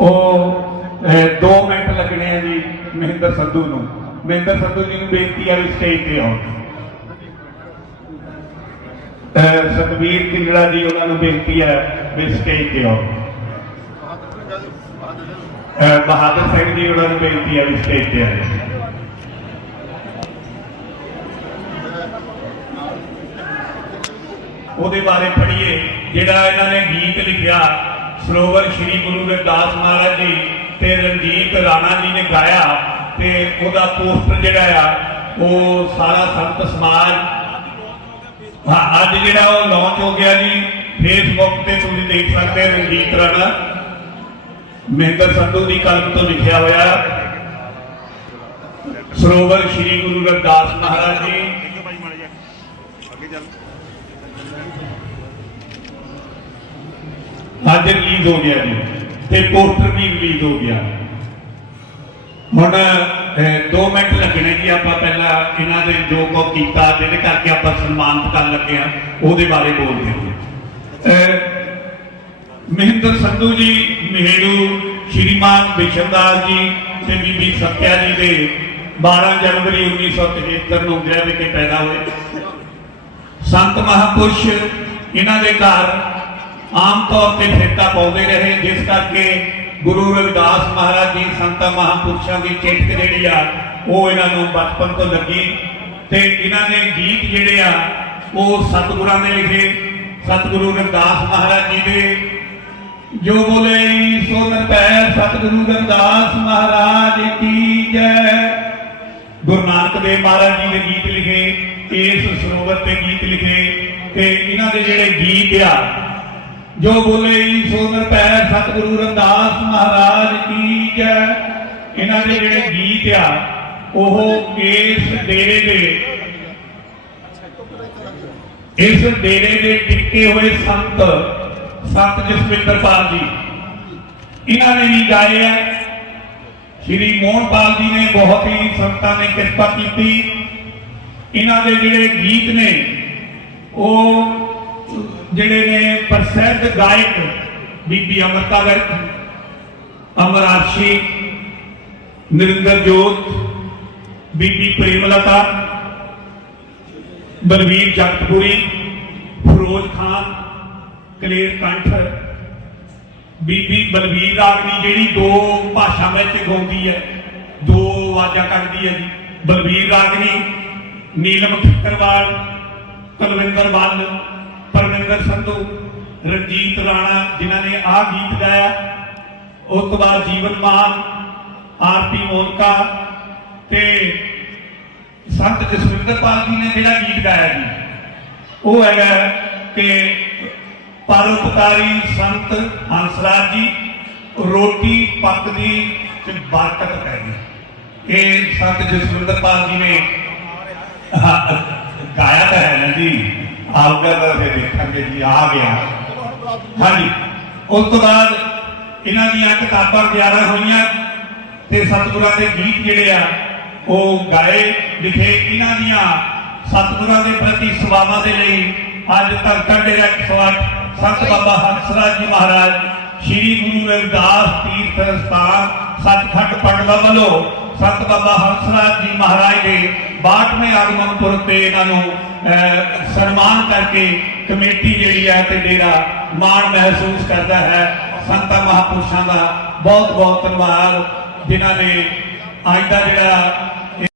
ਉਹ 2 ਮਿੰਟ ਲੱਗਣੇ ਆ ਜੀ ਮਹਿੰਦਰ ਸੰਧੂ ਨੂੰ। ਮਹਿੰਦਰ ਸੰਧੂ ਜੀ ਨੂੰ ਬੇਨਤੀ ਆ ਵੀ ਸਟੇਜ ਤੇ ਆਓ। ਅਹ, ਸਤਵੀਰ ਕਿੰਗੜਾ ਜੀ ਉਹਨਾਂ ਨੂੰ ਬੇਨਤੀ ਹੈ ਵੀ ਸਟੇਜ ਤੇ ਆਓ। ਬਹਾਦਰ ਸਿੰਘ ਜੀ ਉਹਨਾਂ ਨੂੰ ਬੇਨਤੀ ਹੈ ਵੀ ਸਟੇਜ ਤੇ ਆਓ। ਉਹਦੇ ਬਾਰੇ ਪੜ੍ਹੀਏ। ਜਿਹੜਾ ਇਹਨਾਂ ਨੇ ਗੀਤ ਲਿਖਿਆ ਸਰੋਵਰ ਸ਼੍ਰੀ ਗੁਰੂ ਰਵਿਦਾਸ ਮਹਾਰਾਜ ਜੀ ਤੇ ਰਣਜੀਤ ਰਾਣਾ ਜੀ ਨੇ ਗਾਇਆ ਤੇ ਉਹਦਾ ਪੋਸਟਰ ਜਿਹੜਾ ਆ, ਉਹ ਸਾਰਾ ਸੰਤ ਸਮਾਜ, ਹਾਂ, ਅੱਜ ਜਿਹੜਾ ਉਹ ਲਾਂਚ ਹੋ ਗਿਆ ਜੀ ਫੇਸਬੁੱਕ ਤੇ ਤੁਸੀਂ ਦੇਖ ਸਕਦੇ ਹੋ ਰਣਜੀਤ ਰਾਣਾ। ਮਹਿੰਦਰ ਸੰਧੂ ਦੀ ਕਲਮ ਤੋਂ ਲਿਖਿਆ ਹੋਇਆ। ਸਰੋਵਰ ਸ਼੍ਰੀ ਗੁਰੂ ਰਵਿਦਾਸ ਮਹਾਰਾਜ ਜੀ। ਅੱਜ ਰਿਲੀਜ਼ ਹੋ ਗਿਆ ਜੀ, ਤੇ ਪੋਸਟਰ ਵੀ ਰਿਲੀਜ਼ ਹੋ ਗਿਆ। ਹੁਣ 2 ਮਿੰਟ ਲੱਗਣੇ ਜੀ, ਆਪਾਂ ਪਹਿਲਾਂ ਇਹਨਾਂ ਦੇ ਜੋ ਕੋ ਕੀਤਾ, ਜਿਹਦੇ ਕਰਕੇ ਆਪਾਂ ਸਨਮਾਨਿਤ ਕਰਨ ਲੱਗੇ ਆ ਉਹਦੇ ਬਾਰੇ ਬੋਲਦੇ ਹਾਂ। ਮਹਿੰਦਰ ਸੰਧੂ ਜੀ ਮਹਿੜੂ ਸ਼੍ਰੀਮਾਨ ਵਿਸ਼ਵਦਾਸ ਜੀ ਤੇ ਬੀਬੀ ਸਤਿਆ ਜੀ ਦੇ 12 ਜਨਵਰੀ 1973 ਨੂੰ ਗ੍ਰਹਿ ਵਿਖੇ ਪੈਦਾ ਹੋਏ। ਸੰਤ ਮਹਾਪੁਰਸ਼, ਇਹਨਾਂ ਦੇ ਘਰ ਆਮ ਤੌਰ ਤੇ ਫੇਟਾ ਪਾਉਂਦੇ ਰਹੇ, ਜਿਸ ਕਰਕੇ ਗੁਰੂ ਰਵਿਦਾਸ ਮਹਾਰਾਜ ਜੀ, ਸੰਤਾਂ ਮਹਾਪੁਰਸ਼ਾਂ ਦੀ ਚਿੱਠ ਜਿਹੜੀ ਆ, ਉਹ ਇਹਨਾਂ ਨੂੰ ਬਚਪਨ ਤੋਂ ਲੱਗੀ। ਤੇ ਇਹਨਾਂ ਨੇ ਗੀਤ ਜਿਹੜੇ ਆ, ਉਹ ਸਤਿਗੁਰਾਂ ਨੇ ਲਿਖੇ। ਸਤਿਗੁਰੂ ਰਵਿਦਾਸ ਮਹਾਰਾਜ ਜੀ ਦੇ। ਜੋ ਬੋਲੇ ਸੋ ਨਰਪੈ ਸਤਿਗੁਰੂ ਰਵਿਦਾਸ ਮਹਾਰਾਜ ਕੀ ਜੈ। ਗੁਰੂ ਨਾਨਕ ਦੇਵ ਮਹਾਰਾਜ ਜੀ ਦੇ ਗੀਤ ਲਿਖੇ, ਇਸ ਸਰੋਵਰ ਤੇ ਗੀਤ ਲਿਖੇ। ਤੇ ਇਹਨਾਂ ਦੇ ਜਿਹੜੇ ਗੀਤ ਆ ਜੋ ਬੋਲੇ ਸੋ ਨਰਪੈ ਸਤਿਗੁਰੂ ਰਵਿਦਾਸ ਮਹਾਰਾਜ ਕੀ ਜੈ ਇਹਨਾਂ ਦੇ ਜਿਹੜੇ ਗੀਤ ਆ, ਉਹ ਇਸ ਡੇਰੇ ਦੇ ਇਸ ਡੇਰੇ ਦੇ ਟਿੱਕੇ ਹੋਏ ਸੰਤ ਸੰਤ ਜਸਵਿੰਦਰਪਾਲ ਜੀ। ਇਹਨਾਂ ਨੇ ਵੀ ਗਾਏ ਆ। ਸ਼੍ਰੀ ਮੋਹਨਪਾਲ ਜੀ ਨੇ ਬਹੁਤ ਹੀ ਸੰਤਾਂ ਨੇ ਕਿਰਪਾ ਕੀਤੀ। ਇਹਨਾਂ ਦੇ ਜਿਹੜੇ ਗੀਤ ਨੇ, ਉਹ ਜਿਹੜੇ ਨੇ ਪ੍ਰਸਿੱਧ ਗਾਇਕ ਬੀਬੀ ਅਮਰਤਾ ਵਿਰਕ ਅਮਰ ਆਰਸ਼ੀ ਨਰਿੰਦਰ ਜੋਤ ਬੀਬੀ ਪ੍ਰੇਮਲਤਾ, ਬਲਵੀਰ ਜਗਤਪੁਰੀ, ਫਿਰੋਜ਼ ਖਾਨ, ਕਲੇਰ ਕੰਠ ਬੀਬੀ ਬਲਵੀਰ ਰਾਗਨੀ ਜਿਹੜੀ ਦੋ ਭਾਸ਼ਾ ਵਿੱਚ ਗਾਉਂਦੀ ਹੈ, ਦੋ ਆਵਾਜ਼ਾਂ ਕੱਢਦੀ ਹੈ ਜੀ। ਬਲਵੀਰ ਰਾਗਨੀ, ਨੀਲਮ ਠੱਕਰਵਾਲ ਕੁਲਵਿੰਦਰ ਵੱਲ ਪਰਮਿੰਦਰ ਸੰਧੂ, ਰਣਜੀਤ ਰਾਣਾ ਜਿਨ੍ਹਾਂ ਨੇ ਆਹ ਗੀਤ ਗਾਇਆ। ਉਸ ਤੋਂ ਬਾਅਦ ਜੀਵਨ ਮਾਨ ਆਰਪੀ ਮੋਨਕਾ ਤੇ ਸੰਤ ਜਸਵਿੰਦਰਪਾਲ ਜੀ ਨੇ ਜਿਹੜਾ ਗੀਤ ਗਾਇਆ ਜੀ, ਉਹ ਹੈਗਾ ਕਿ ਪਰਉਪਕਾਰੀ ਸੰਤ ਹੰਸਰਾਜ ਜੀ, ਰੋਟੀ ਪੱਕਦੀ ਤੇ ਬਰਕਤ ਪੈ ਗਈ। ਇਹ ਸੰਤ ਜਸਵਿੰਦਰਪਾਲ ਜੀ ਨੇ ਗਾਇਆ ਤਾਂ ਹੈ ਜੀ। ਆਊਗਾ ਤਾਂ ਫਿਰ ਦੇਖਾਂਗੇ ਜੀ, ਆ ਗਿਆ। ਹਾਂਜੀ, ਉਸ ਤੋਂ ਬਾਅਦ ਇਹਨਾਂ ਦੀਆਂ ਕਿਤਾਬਾਂ 11 ਹੋਈਆਂ ਤੇ ਸਤਿਗੁਰਾਂ ਦੇ ਗੀਤ ਜਿਹੜੇ ਆ, ਉਹ ਗਾਏ, ਲਿਖੇ। ਇਹਨਾਂ ਦੀਆਂ ਸਤਿਗੁਰਾਂ ਦੇ ਪ੍ਰਤੀ ਸੇਵਾਵਾਂ ਦੇ ਲਈ ਅੱਜ ਤੱਕ ਕੰਡੇ 108 ਸੰਤ ਬਾਬਾ ਹੰਸਰਾਜ ਜੀ ਮਹਾਰਾਜ, ਸ੍ਰੀ ਗੁਰੂ ਰਵਿਦਾਸ ਤੀਰਥ ਸਥਾਨ ਸਤਖੰਡ ਪੰਡਵਾ ਵੱਲੋਂ ਸੰਤ ਬਾਬਾ ਹੰਸਰਾਜ ਜੀ ਮਹਾਰਾਜ ਦੇ 62ਵੇਂ ਆਗਮਨ ਪੁਰਬ ਤੇ ਇਹਨਾਂ ਨੂੰ ਅਹ, ਸਨਮਾਨ ਕਰਕੇ ਕਮੇਟੀ ਜਿਹੜੀ ਹੈ ਤੇ ਡੇਰਾ ਮਾਣ ਮਹਿਸੂਸ ਕਰਦਾ ਹੈ। ਸੰਤਾਂ ਮਹਾਪੁਰਸ਼ਾਂ ਦਾ ਬਹੁਤ ਬਹੁਤ ਧੰਨਵਾਦ ਜਿਨ੍ਹਾਂ ਨੇ ਅੱਜ ਦਾ ਜਿਹੜਾ